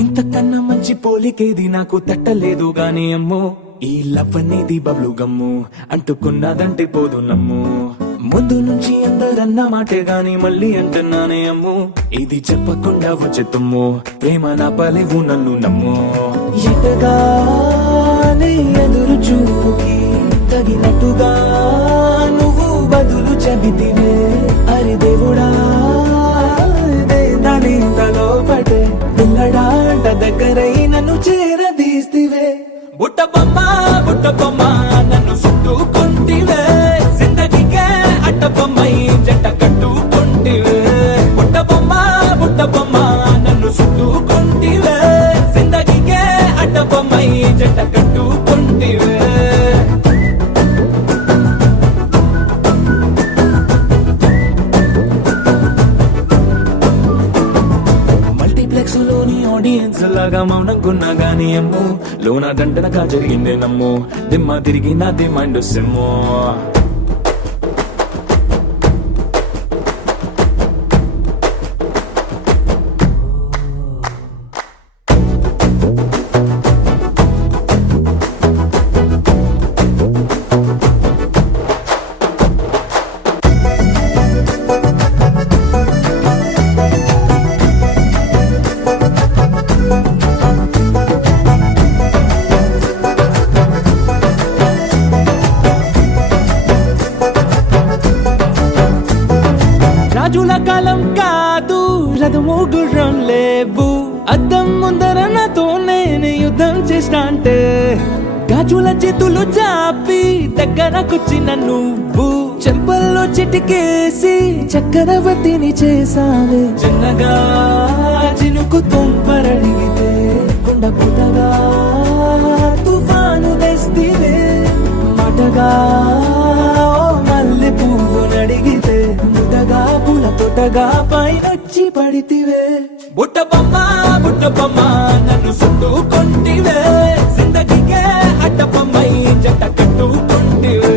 ఇంతకన్నా మంచి పోలికేది నాకు తట్టలేదు గాని అమ్మో, ఈ లవ్ అనేది బబ్లు గమ్ము అంటుకున్నదంటే పోదు నమ్ము. ముందు నుంచి అందరన్న మాటే గాని మళ్ళీ అంటున్నానే అమ్ము, ఇది చెప్పకుండా వచ్చే తుమ్ము, ప్రేమ నా పలేవు నన్ను నమ్ము. ఎటగానే ఎదురు చూకి తగినట్టుగా నువ్వు బదులు చెబితివే, అరి దేవుడా దాని తలో పడే పిల్లడాంట దగ్గరై నన్ను చేరదీస్తివే. బుట్ట బొమ్మ నన్ను చుట్టుకుంటివే, జిందగీకే అట్ట బొమ్మై జంట కట్టుకుంటివే. బుట్ట బొమ్మ నన్ను చుట్టుకుంటివే, జిందగీకే అట్ట బొమ్మై జంట కట్టుకుంటివే. లోని ఆడియన్స్ లాగా మౌనంకున్నా గానీ అమ్ము, లోన దండనగా జరిగిందే నమ్ము, దిమ్మ తిరిగి నాది మైండ్ సిమ్ము. రాజుల కాలం కాదు, రథము గుర్రం లేవు, అద్దం ముందర నాతో నేను యుద్ధం చేస్తా అంటే, గాజుల చేతులు చాపి దగ్గరకొచ్చిన నువ్వు, చెంపల్లో చిటికేసి చక్రవర్తిని చేసావే. చిన్నగా చినుకు తుంపరడిగితే కొండ పుటగా తుఫాను తెస్తివే, మాటగా మల్లె పువ్వు నడిగితే ముటగా పుల తొటగా పైనొచ్చి పడితివే. బుట్ట బొమ్మ నన్ను చుట్టుకుంటివే, జిందగీకే అట్ట బొమ్మై జంట కట్టుకుంటివే.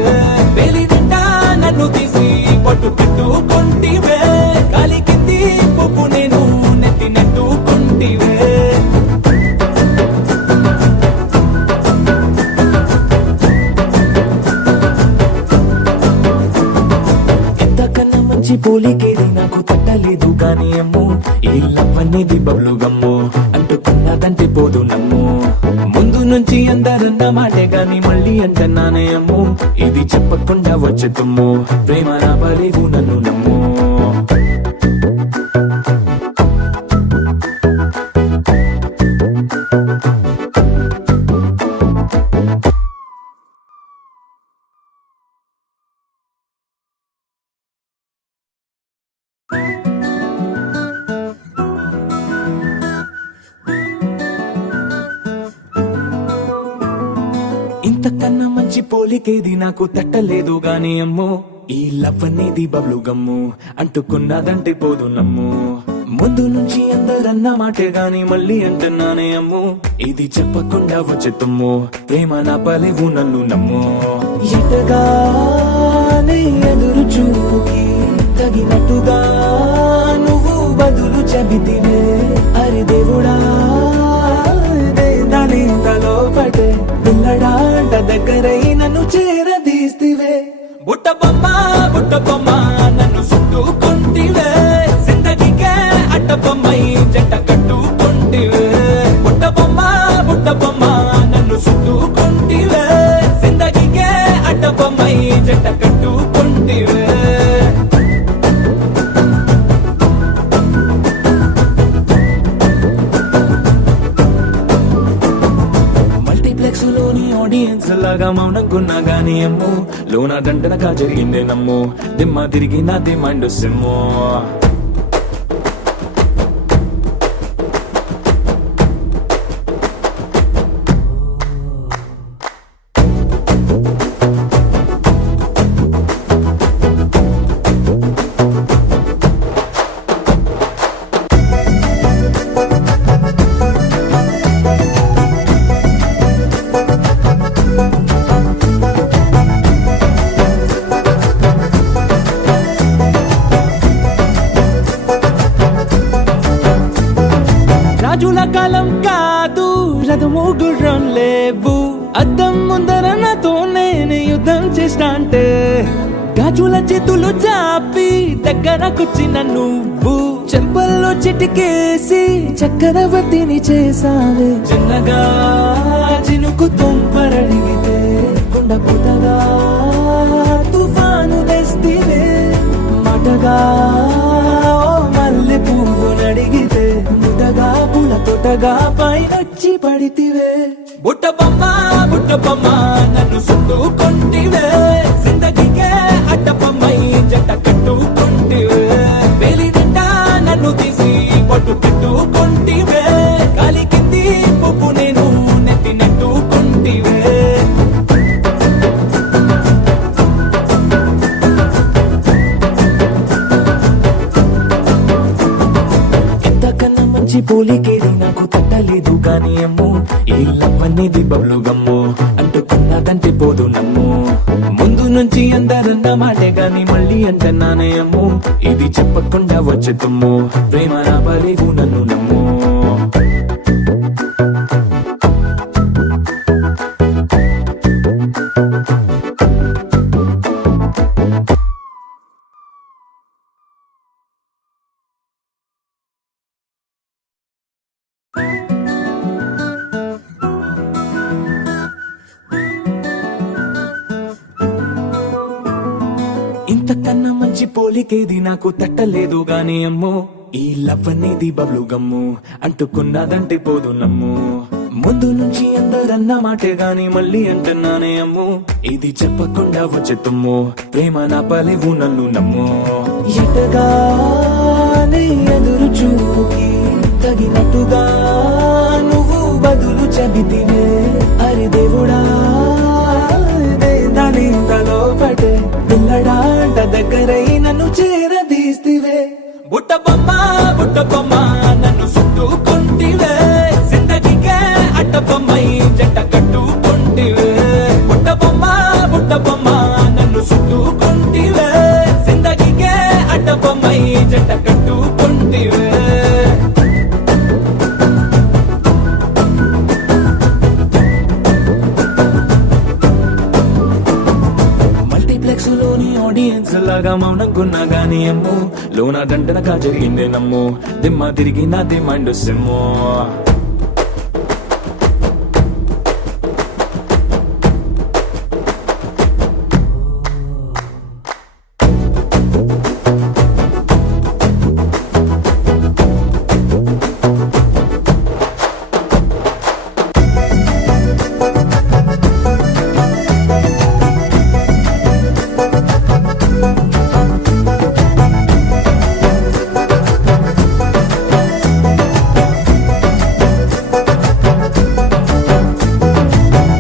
వేలి నిండా నన్ను తీసి పట్టు పెట్టుకుంటివే, గాలి కింది పువ్వు నేను నెత్తి నెట్టుకుంటివే. పోలికేది నాకు తట్టలేదు గాని అమ్ము, ఈ లవ్ అనేది బబ్లు గమ్ము అంటుకున్నదంటే పోదు నమ్ము. ముందు నుంచి అందరన్న మాటే గాని మళ్ళీ అంటున్నానే అమ్ము, ఇది చెప్పకుండా వచ్చే తుమ్ము, ప్రేమ నా పలేవు నన్ను నమ్ము. ఇంతకన్నా మంచి పోలికేది నాకు తట్టలేదు గాని అమ్మో, ఈ లవ్ అనేది బబ్లు గమ్ము అంటుకున్నదంటే పోదు నమ్ము. ముందు నుంచి అందరన్న మాటే గాని మళ్ళీ అంటున్నానే అమ్ము, ఇది చెప్పకుండా వచ్చే తుమ్ము, ప్రేమ నా పలేవు నన్ను నమ్ము. ఎటగానే ఎదురు చూకి తగినట్టుగా నువ్వు బదులు చెబితివే, అరి దేవుడా దాని తలో పడే పిల్లడాంట దగ్గరై నన్ను చేరదీస్తివే. బుట్ట బొమ్మ నన్ను చుట్టుకుంటివే, జిందగీకే అట్ట బొమ్మై జంట కట్టుకుంటివే. బుట్ట బొమ్మ నన్ను చుట్టుకుంటివే, జిందగీకే అట్ట బొమ్మై జంట కట్టుకుంటివే. లోని ఆడియన్స్ లాగా మౌనంకున్నా గానీ అమ్ము, లోన దండనగా జరిగిందే నమ్ము, దిమ్మ తిరిగి నాది మైండ్ సిమ్ము. యుద్ధం చేస్తా అంటే గాజుల చేతులు చాపి దగ్గరకొచ్చిన నువ్వు చెంపల్లో చిటికేసి చక్రవర్తిని చేసావే చిన్నగా చినుకు తుంపరడిగితే కొండ పుటగా తుఫాను తెస్తివే మాటగా ఓ మల్లె పువ్వు నడిగితే ముటగా పుల తొటగా పైనొచ్చి పడితివే బుట్ట బొమ్మ నన్ను సుట్టుకొంటివే జిందగీకే అడ్డపమ్మై జంట కట్టుకొంటివే వేలి నిండా నన్ను తీసి పట్టు పెట్టుకొంటివే గాలి కింది పువ్వు నేను నెత్తినట్టుకొంటివే ఎంతకన్నా మంచి పోలికేది నాకు తట్టలేదు కానీ అమ్మో ఈ లవ్ అనేది బబ్లు గమ్ము అంటుకున్నదంటే పోదు నమ్ము ముందు నుంచి అందరన్న మాటే గాని మళ్ళీ అంటున్నానే అమ్ము ఇది చెప్పకుండా వచ్చే తుమ్ము ప్రేమ నా పరేగు నన్ను నమ్ము ఇంతకన్నా మంచి పోలికేది నాకు తట్టలేదు గాని అమ్మో ఈ లవ్ అనేది బబ్లు గమ్ము అంటుకున్నదంటే పోదు నమ్ము ముందు నుంచి అందరన్న మాటే గాని మళ్ళీ అంటున్నానే అమ్ము ఇది చెప్పకుండా వచ్చే తుమ్ము ప్రేమ నా పలేవు నన్ను నమ్ము ఎటగానే ఎదురు చూకి తగినట్టుగా నువ్వు బదులు చెబితివే అరి దేవుడా దానింతలో పటే పిల్లడాంట దగ్గరై నన్ను చేరదీస్తివే బుట్ట బొమ్మ నన్ను సుట్టుకొంటివే జిందగీకే అడ్డపమ్మై జంట కట్టుకొంటివే బుట్ట బొమ్మ నన్ను సుట్టుకొంటివే జిందగీకే అడ్డపమ్మై జంట కట్టుకొంటివే లోని ఆడియన్స్ లాగా మౌనంకున్నా గానీ అమ్ము లోన దండనగా జరిగిందే నమ్ము దిమ్మ తిరిగి నాది మైండ్ సిమ్ము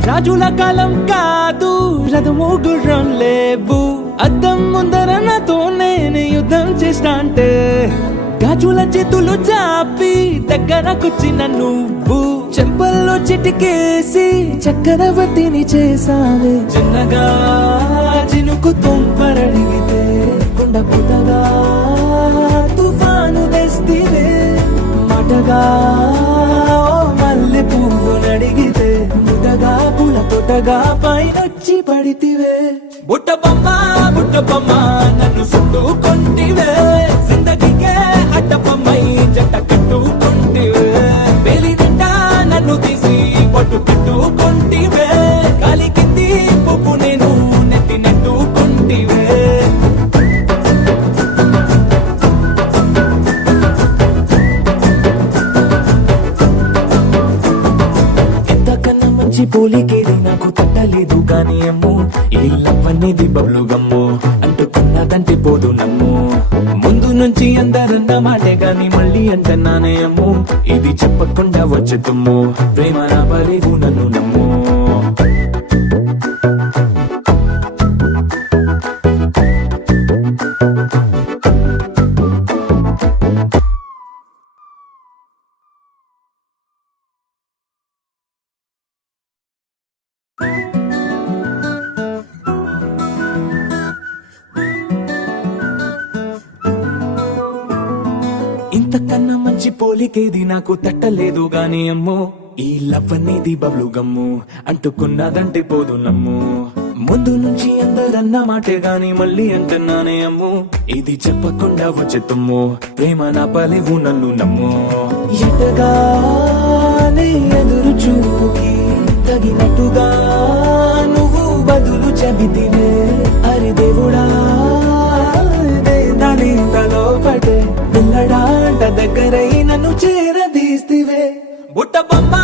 రాజుల కాలం కాదు రథము గుర్రం లేవు అద్దం ముందర నాతో నేను యుద్ధం చేస్తా అంటే గాజుల చేతులు చాపి దగ్గరకొచ్చిన నువ్వు చెంపల్లో చిటికేసి చక్రవర్తిని చేసావే చిన్నగా చినుకు తుంపరడిగితే కొండ పుటగా తుఫాను తెస్తివే మాటగా ఓ మల్లె పువ్వు నడిగితే ముటగా పుల తొటగా పైనొచ్చి పడితివే బుట్ట బొమ్మ నన్ను సుట్టుకొంటివే జిందగీకే అడ్డపమ్మై జంట కట్టుకొంటివే వేలి నిండా నన్ను తీసి పట్టు పెట్టుకొంటివే గాలి కింది పువ్వు నేను నెత్తినట్టుకొంటివే పోలికేది నాకు తట్టలేదు గాని అమ్ము ఈ లవ్ అనేది బబ్లు గమ్ము అంటుకున్నదంటే పోదు నమ్ము ముందు నుంచి అందరన్న మాటే గాని మళ్ళీ అంటున్నానే అమ్ము ఇది చెప్పకుండా వచ్చే తుమ్ము ప్రేమ నా పరేగు నన్ను నమ్ము ఇంతకన్నా మంచి పోలికేది నాకు తట్టలేదు గాని అమ్మో ఈ లవ్ అనేది బబ్లు గమ్ము అంటుకున్నదంటే పోదు నమ్ము ముందు నుంచి అందరన్న మాటే గాని మళ్ళీ అంటున్నానే అమ్ము ఇది చెప్పకుండా వచ్చే తుమ్ము ప్రేమ నా పలివు నన్ను నమ్ము ఎటగానే ఎదురు చూకి తగినట్టుగా నువ్వు బదులు చెబితివే అరి దేవుడా దాని తలో పటే పిల్లడాంట దగ్గరై నన్ను చేరదీస్తివే బుట్ట బొమ్మ